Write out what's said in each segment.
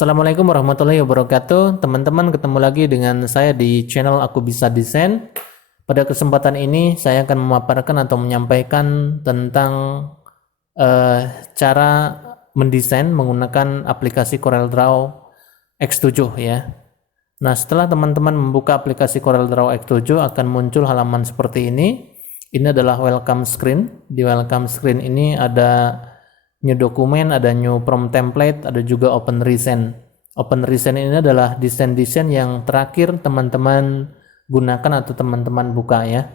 Assalamualaikum warahmatullahi wabarakatuh. Teman-teman, ketemu lagi dengan saya di channel Aku Bisa Desain. Pada kesempatan ini saya akan memaparkan atau menyampaikan tentang cara mendesain menggunakan aplikasi CorelDRAW X7 ya. Nah, setelah teman-teman membuka aplikasi CorelDRAW X7 akan muncul halaman seperti ini. Ini adalah welcome screen. Di welcome screen ini ada new document, ada new prompt template, ada juga open recent. Open recent ini adalah desain-desain yang terakhir teman-teman gunakan atau teman-teman buka ya.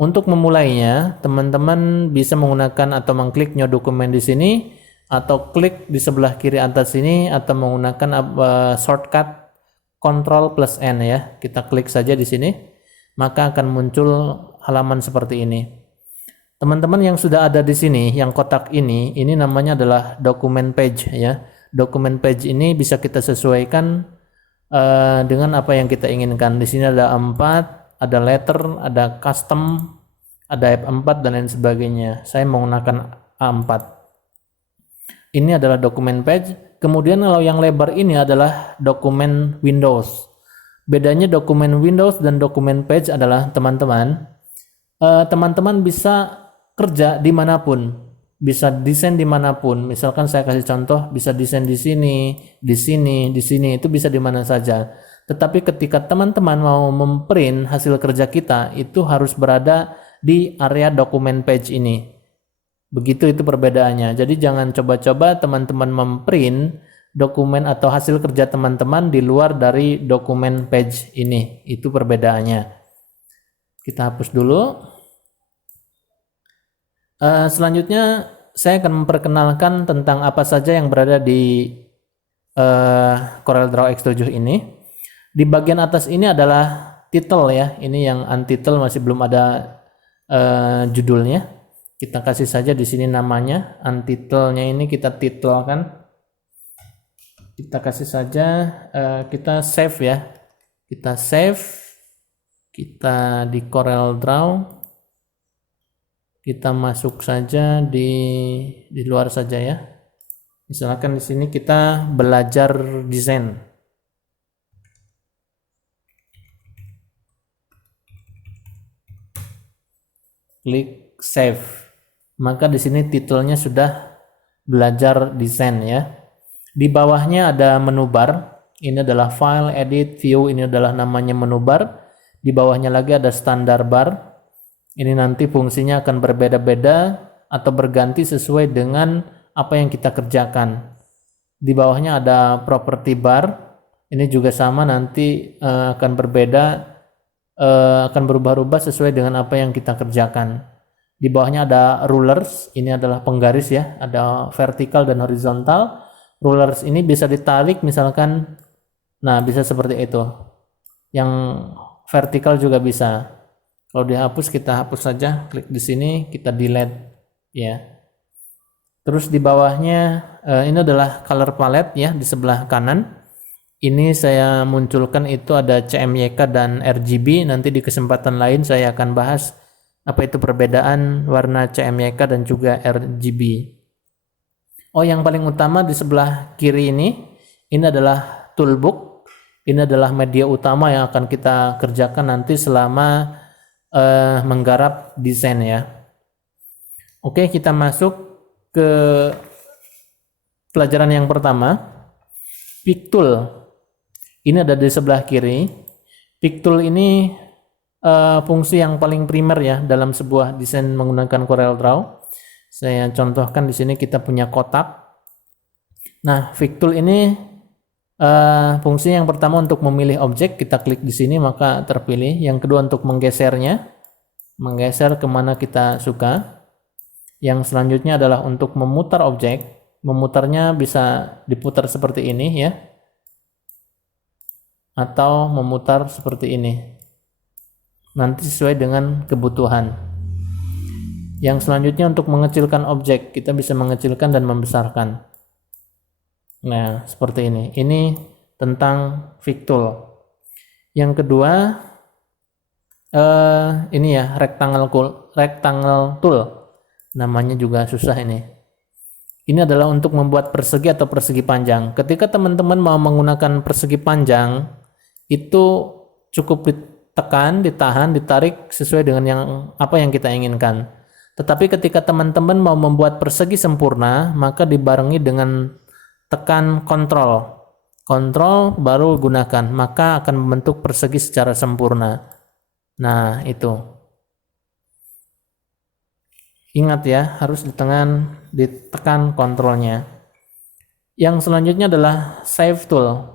Untuk memulainya, teman-teman bisa menggunakan atau mengklik new document di sini atau klik di sebelah kiri atas sini atau menggunakan shortcut Ctrl plus N ya. Kita klik saja di sini, maka akan muncul halaman seperti ini. Teman-teman yang sudah ada di sini, yang kotak ini namanya adalah document page ya. Document page ini bisa kita sesuaikan dengan apa yang kita inginkan. Di sini ada A4, ada letter, ada custom, ada F4 dan lain sebagainya. Saya menggunakan A4. Ini adalah document page. Kemudian kalau yang lebar ini adalah dokumen Windows. Bedanya dokumen Windows dan dokumen page adalah teman-teman bisa kerja dimanapun, bisa desain dimanapun. Misalkan saya kasih contoh, bisa desain di sini, di sini, di sini, itu bisa di mana saja. Tetapi ketika teman-teman mau memprint hasil kerja kita, itu harus berada di area dokumen page ini. Begitu itu perbedaannya. Jadi jangan coba-coba teman-teman memprint dokumen atau hasil kerja teman-teman di luar dari dokumen page ini. Itu perbedaannya. Kita hapus dulu. Selanjutnya saya akan memperkenalkan tentang apa saja yang berada di CorelDRAW X7 ini. Di bagian atas ini adalah title ya. Ini yang untitled, masih belum ada judulnya. Kita kasih saja di sini namanya. Untitlednya ini kita titelkan. Kita kasih saja, kita save ya. Kita save. Kita di CorelDRAW. Kita masuk saja di luar saja ya. Misalkan di sini kita belajar desain. Klik save. Maka di sini titelnya sudah belajar desain ya. Di bawahnya ada menu bar. Ini adalah file, edit, view. Ini adalah namanya menu bar. Di bawahnya lagi ada standar bar. Ini nanti fungsinya akan berbeda-beda atau berganti sesuai dengan apa yang kita kerjakan. Di bawahnya ada property bar. Ini juga sama, nanti akan berbeda, akan berubah-ubah sesuai dengan apa yang kita kerjakan. Di bawahnya ada rulers. Ini adalah penggaris ya. Ada vertikal dan horizontal. Rulers ini bisa ditarik misalkan. Nah, bisa seperti itu. Yang vertikal juga bisa. Kalau dihapus, kita hapus saja, klik di sini, kita delete ya. Terus di bawahnya ini adalah color palette ya, di sebelah kanan. Ini saya munculkan itu ada CMYK dan RGB. Nanti di kesempatan lain saya akan bahas apa itu perbedaan warna CMYK dan juga RGB. Oh, yang paling utama di sebelah kiri ini adalah toolbook. Ini adalah media utama yang akan kita kerjakan nanti selama menggarap desain ya. Oke, kita masuk ke pelajaran yang pertama. Pick tool. Ini ada di sebelah kiri. Pick tool ini fungsi yang paling primer ya dalam sebuah desain menggunakan CorelDRAW. Saya contohkan di sini kita punya kotak. Nah, pick tool ini fungsi yang pertama untuk memilih objek, kita klik di sini maka terpilih. Yang kedua untuk menggesernya, menggeser kemana kita suka. Yang selanjutnya adalah untuk memutar objek. Memutarnya bisa diputar seperti ini ya, atau memutar seperti ini. Nanti sesuai dengan kebutuhan. Yang selanjutnya untuk mengecilkan objek, kita bisa mengecilkan dan membesarkan. Nah, seperti ini. Ini tentang pick tool. Yang kedua, ini ya, rectangle tool. Namanya juga susah ini. Ini adalah untuk membuat persegi atau persegi panjang. Ketika teman-teman mau menggunakan persegi panjang, itu cukup ditekan, ditahan, ditarik sesuai dengan apa yang kita inginkan. Tetapi ketika teman-teman mau membuat persegi sempurna, maka dibarengi dengan tekan kontrol. Kontrol baru gunakan, maka akan membentuk persegi secara sempurna. Nah, itu. Ingat ya, harus ditekan kontrolnya. Yang selanjutnya adalah Save Tool.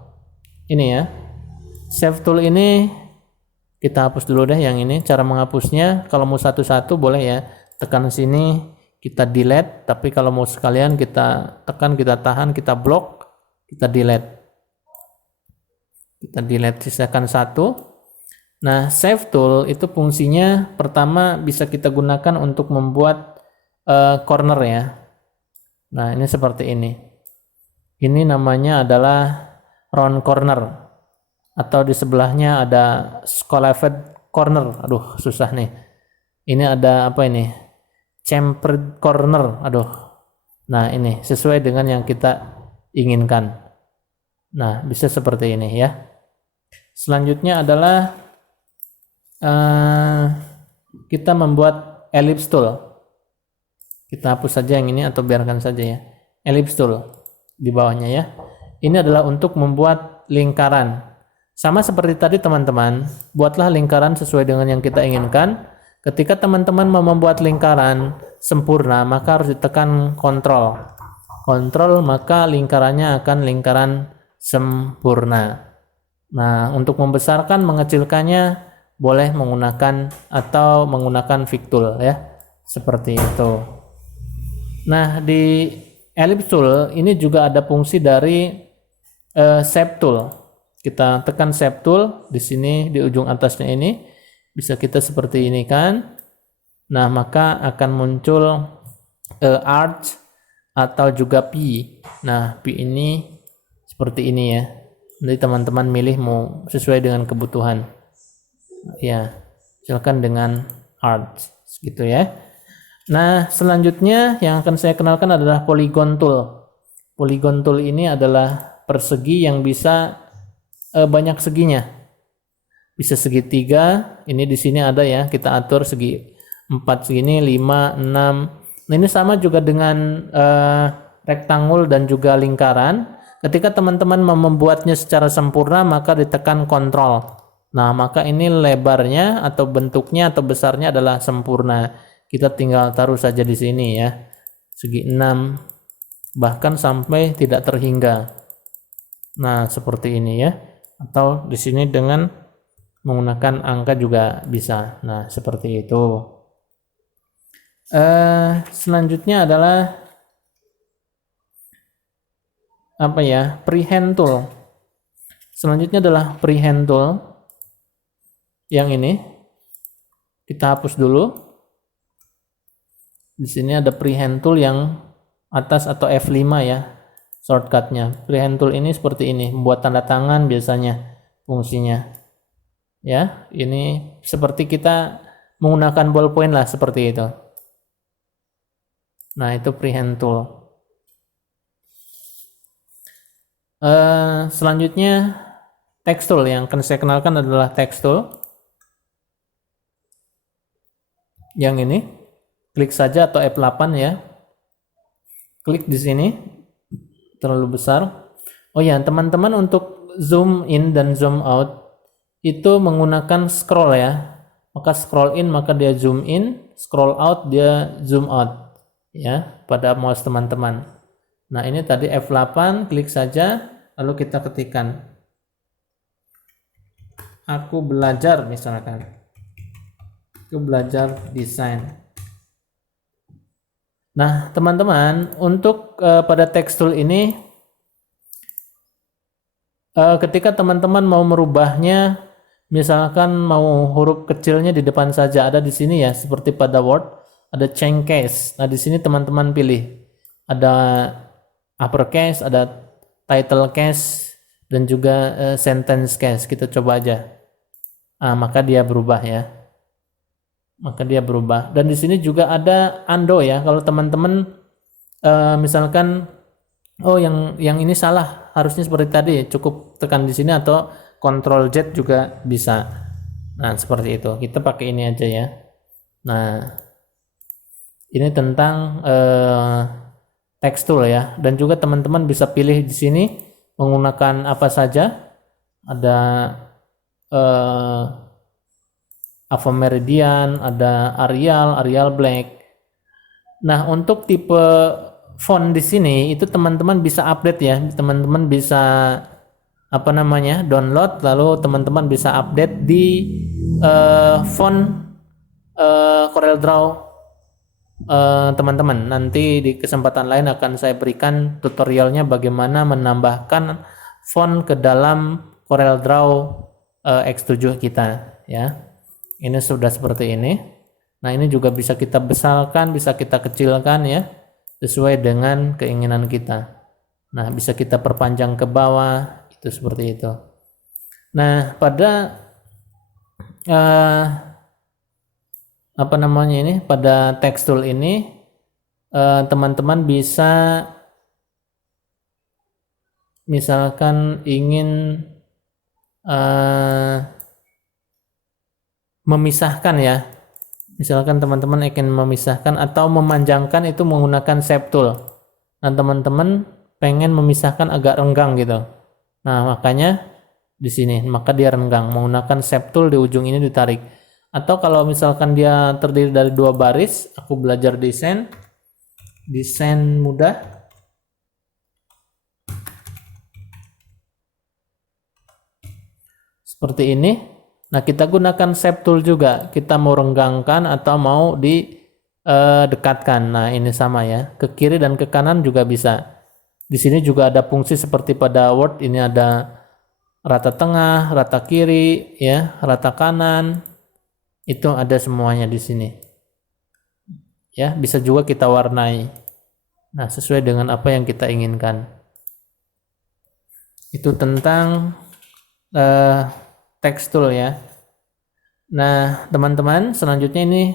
Ini ya. Save Tool ini kita hapus dulu deh yang ini. Cara menghapusnya, kalau mau satu-satu boleh ya. Tekan sini, kita delete. Tapi kalau mau sekalian kita tekan, kita tahan, kita blok, kita delete. Kita delete, sisakan satu. Nah, Save Tool itu fungsinya pertama bisa kita gunakan untuk membuat corner ya. Nah, ini seperti ini. Ini namanya adalah round corner. Atau di sebelahnya ada scalloped corner. Aduh, susah nih. Ini ada apa ini? Chamfered corner. Aduh. Nah, ini sesuai dengan yang kita inginkan. Nah, bisa seperti ini ya. Selanjutnya adalah kita membuat ellipse tool. Kita hapus saja yang ini atau biarkan saja ya. Ellipse tool di bawahnya ya. Ini adalah untuk membuat lingkaran. Sama seperti tadi teman-teman, buatlah lingkaran sesuai dengan yang kita inginkan. Ketika teman-teman mau membuat lingkaran sempurna, maka harus ditekan kontrol. Kontrol, maka lingkarannya akan lingkaran sempurna. Nah, untuk membesarkan, mengecilkannya boleh menggunakan atau menggunakan Fill Tool ya. Seperti itu. Nah, di Ellipse Tool ini juga ada fungsi dari Shape Tool. Kita tekan Shape Tool di sini di ujung atasnya ini, bisa kita seperti ini kan. Nah, maka akan muncul arch atau juga P. Nah, P ini seperti ini ya. Nanti teman-teman milih mau sesuai dengan kebutuhan. Ya, silakan dengan arch gitu ya. Nah, selanjutnya yang akan saya kenalkan adalah Polygon Tool. Polygon Tool ini adalah persegi yang bisa banyak seginya. Bisa segitiga, ini di sini ada ya, kita atur segi 4 segini, 5, 6. Nah, ini sama juga dengan rektangul dan juga lingkaran. Ketika teman-teman membuatnya secara sempurna, maka ditekan kontrol. Nah, maka ini lebarnya atau bentuknya atau besarnya adalah sempurna. Kita tinggal taruh saja di sini ya. Segi 6 bahkan sampai tidak terhingga. Nah, seperti ini ya. Atau di sini dengan menggunakan angka juga bisa. Nah, seperti itu. Selanjutnya adalah apa ya? Freehand tool. Selanjutnya adalah freehand tool. Yang ini kita hapus dulu. Di sini ada freehand tool yang atas atau F5 ya, shortcutnya. Freehand tool ini seperti ini, membuat tanda tangan biasanya fungsinya. Ya, ini seperti kita menggunakan ballpoint lah, seperti itu. Nah, itu freehand tool. Selanjutnya text tool yang akan saya kenalkan adalah text tool. Yang ini, klik saja atau F8 ya. Klik di sini, terlalu besar. Oh ya, teman-teman untuk zoom in dan zoom out itu menggunakan scroll ya. Maka scroll in maka dia zoom in, scroll out dia zoom out ya pada mouse teman-teman. Nah, ini tadi F8, klik saja lalu kita ketikkan aku belajar misalkan. Aku belajar desain. Nah, teman-teman, untuk pada text tool ini ketika teman-teman mau merubahnya, misalkan mau huruf kecilnya di depan saja, ada di sini ya, seperti pada Word, ada change case. Nah, di sini teman-teman pilih. Ada uppercase, ada title case, dan juga sentence case. Kita coba aja. Maka dia berubah ya. Maka dia berubah. Dan di sini juga ada undo ya. Kalau teman-teman misalkan oh yang ini salah, harusnya seperti tadi, cukup tekan di sini atau Ctrl Z juga bisa. Nah, seperti itu. Kita pakai ini aja ya. Nah, ini tentang text tool ya, dan juga teman-teman bisa pilih di sini menggunakan apa saja. Ada Ava Meridian, ada Arial Black. Nah, untuk tipe font di sini itu teman-teman bisa update ya. Teman-teman bisa download, lalu teman-teman bisa update di font CorelDRAW teman-teman. Nanti di kesempatan lain akan saya berikan tutorialnya bagaimana menambahkan font ke dalam CorelDRAW X7 kita ya. Ini sudah seperti ini. Nah, ini juga bisa kita besarkan, bisa kita kecilkan ya, sesuai dengan keinginan kita. Nah, bisa kita perpanjang ke bawah, itu seperti itu. Nah, pada pada text tool ini teman-teman bisa misalkan ingin memisahkan ya. Misalkan teman-teman ingin memisahkan atau memanjangkan itu menggunakan shape tool. Nah, teman-teman pengen memisahkan agak renggang gitu. Nah, makanya di sini, maka dia renggang, menggunakan shape tool di ujung ini ditarik. Atau kalau misalkan dia terdiri dari 2 baris, aku belajar desain mudah. Seperti ini. Nah, kita gunakan shape tool juga. Kita mau renggangkan atau mau dekatkan. Nah, ini sama ya. Ke kiri dan ke kanan juga bisa. Di sini juga ada fungsi seperti pada Word. Ini ada rata tengah, rata kiri, ya, rata kanan. Itu ada semuanya di sini. Ya, bisa juga kita warnai. Nah, sesuai dengan apa yang kita inginkan. Itu tentang text tool ya. Nah, teman-teman, selanjutnya ini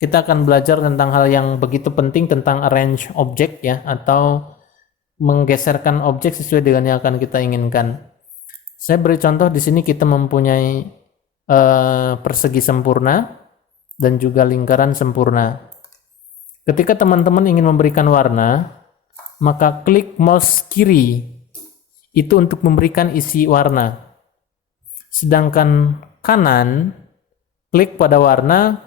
kita akan belajar tentang hal yang begitu penting tentang arrange object ya, atau menggeserkan objek sesuai dengan yang akan kita inginkan. Saya beri contoh di sini, kita mempunyai persegi sempurna dan juga lingkaran sempurna. Ketika teman-teman ingin memberikan warna, maka klik mouse kiri itu untuk memberikan isi warna. Sedangkan kanan, klik pada warna,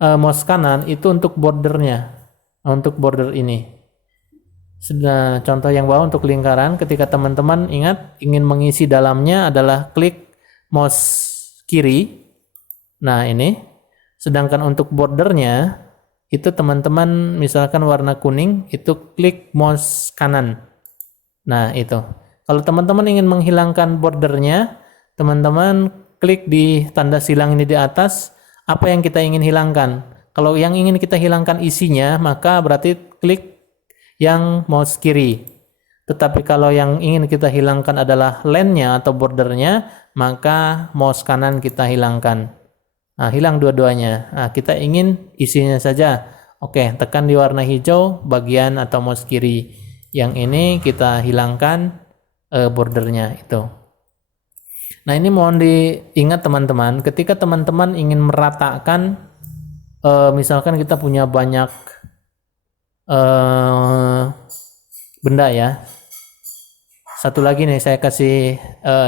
mouse kanan itu untuk bordernya, untuk border ini. Sudah contoh yang bawah untuk lingkaran, ketika teman-teman ingat ingin mengisi dalamnya adalah klik mouse kiri. Nah, ini. Sedangkan untuk bordernya itu teman-teman misalkan warna kuning, itu klik mouse kanan. Nah, itu. Kalau teman-teman ingin menghilangkan bordernya, teman-teman klik di tanda silang ini di atas, apa yang kita ingin hilangkan. Kalau yang ingin kita hilangkan isinya, maka berarti klik yang mouse kiri. Tetapi kalau yang ingin kita hilangkan adalah line-nya atau bordernya, maka mouse kanan kita hilangkan. Nah, hilang dua-duanya. Nah, kita ingin isinya saja. Oke, tekan di warna hijau bagian atau mouse kiri. Yang ini kita hilangkan bordernya itu. Nah, ini mohon diingat teman-teman, ketika teman-teman ingin meratakan, misalkan kita punya banyak benda ya. Satu lagi nih, saya kasih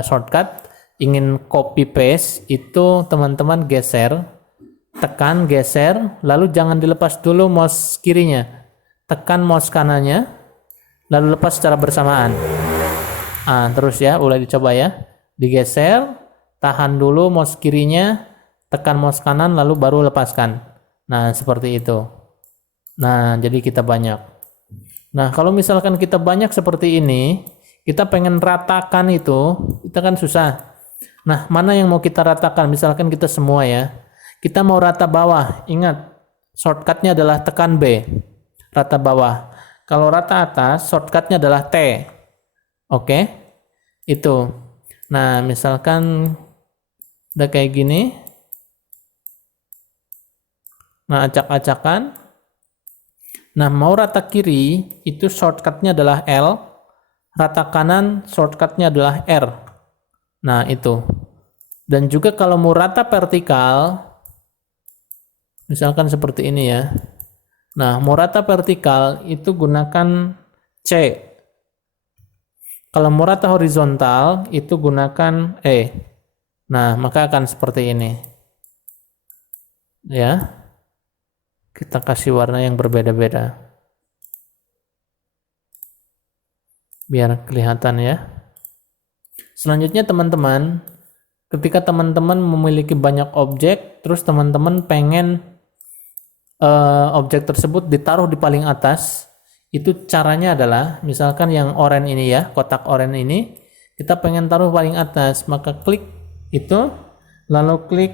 shortcut, ingin copy paste, itu teman-teman geser, tekan, geser, lalu jangan dilepas dulu mouse kirinya. Tekan mouse kanannya, lalu lepas secara bersamaan. Terus ya, mulai dicoba ya. Digeser, tahan dulu mouse kirinya, tekan mouse kanan, lalu baru lepaskan. Nah, seperti itu. Nah, jadi kita banyak. Nah, kalau misalkan kita banyak seperti ini, kita pengen ratakan itu, kita kan susah. Nah, mana yang mau kita ratakan? Misalkan kita semua ya. Kita mau rata bawah, ingat, shortcutnya adalah tekan B, rata bawah. Kalau rata atas, shortcutnya adalah T. Oke? Itu. Nah, misalkan udah kayak gini. Nah, acak-acakan. Nah, mau rata kiri itu shortcutnya adalah L, rata kanan shortcutnya adalah R. Nah, itu. Dan juga kalau mau rata vertikal, misalkan seperti ini ya. Nah, mau rata vertikal itu gunakan C. Kalau mau rata horizontal itu gunakan E. Nah, maka akan seperti ini. Ya. Kita kasih warna yang berbeda-beda. Biar kelihatan ya. Selanjutnya teman-teman, ketika teman-teman memiliki banyak objek, terus teman-teman pengen objek tersebut ditaruh di paling atas, itu caranya adalah, misalkan yang oranye ini ya, kotak oranye ini, kita pengen taruh paling atas, maka klik itu, lalu klik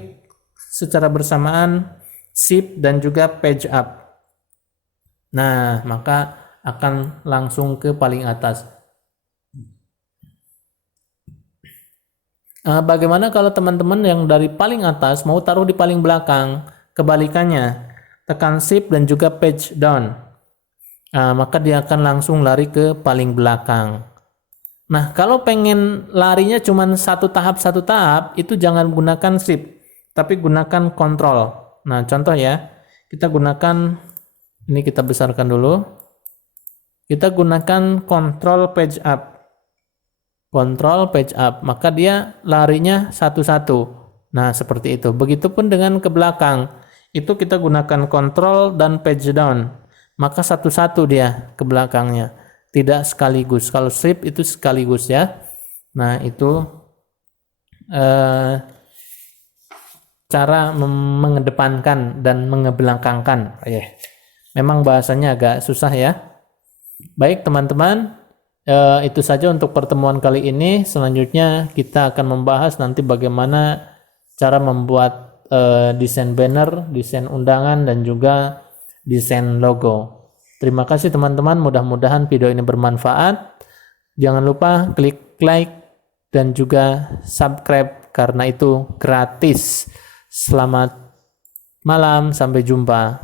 secara bersamaan Shift dan juga Page Up. Nah, maka akan langsung ke paling atas. Bagaimana kalau teman-teman yang dari paling atas mau taruh di paling belakang? Kebalikannya, tekan Shift dan juga Page Down. Maka dia akan langsung lari ke paling belakang. Nah, kalau pengen larinya cuma satu tahap, itu jangan gunakan Shift, tapi gunakan Control. Nah, contoh ya, kita gunakan, ini kita besarkan dulu. Kita gunakan Control Page Up. Control Page Up, maka dia larinya satu-satu. Nah, seperti itu. Begitupun dengan ke belakang. Itu kita gunakan Control dan Page Down. Maka satu-satu dia ke belakangnya. Tidak sekaligus. Kalau Shift itu sekaligus ya. Nah, itu cara mengedepankan dan mengebelakangkan. Memang bahasanya agak susah ya. Baik teman-teman, itu saja untuk pertemuan kali ini. Selanjutnya kita akan membahas nanti bagaimana cara membuat desain banner, desain undangan, dan juga desain logo. Terima kasih teman-teman, mudah-mudahan video ini bermanfaat. Jangan lupa klik like dan juga subscribe karena itu gratis. Selamat malam, sampai jumpa.